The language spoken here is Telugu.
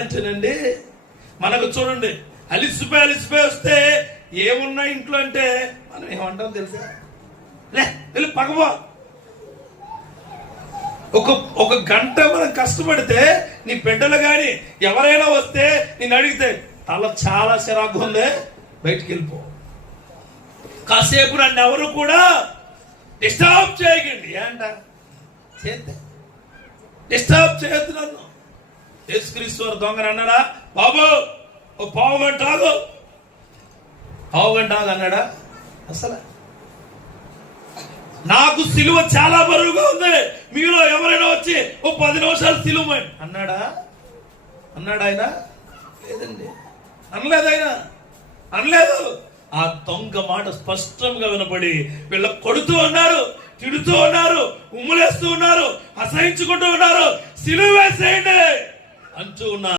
అంటేనండి మనకు చూడండి అలిసిపోయి వస్తే ఏమున్నా ఇంట్లో అంటే మనం ఏమంటాం తెలుసా? లే వెళ్ళి పగవా. ఒక గంట మనం కష్టపడితే నీ బిడ్డలు కానీ ఎవరైనా వస్తే నేను అడిగితే తల చాలా చిరాకు ఉంది, బయటికి వెళ్ళిపో, కాసేపు నన్ను ఎవరు కూడా డిస్టర్బ్ చేయకండి అంట. చేస్తే డిస్టర్బ్ చేయొద్దు నన్ను. యేసుక్రీస్తు దొంగని అన్నాడా? బాబు ఓ పావు గంట ఆగు అన్నాడా? అసలు నాకు సిలువ చాలా బరువుగా ఉంది, మీరు ఎవరైనా వచ్చి ఓ 10 నిమిషాలు సిలువ అన్నాడా? ఆయన లేదండి, అనలేదు. ఆ దొంగ మాట స్పష్టంగా వినపడి వీళ్ళ కొడుతూ ఉన్నారు, తిడుతూ ఉన్నారు, ఉమ్ములేస్తూ ఉన్నారు, అసహించుకుంటూ ఉన్నారు, సిలువ వేసేయండి అంటూ ఉన్నారు.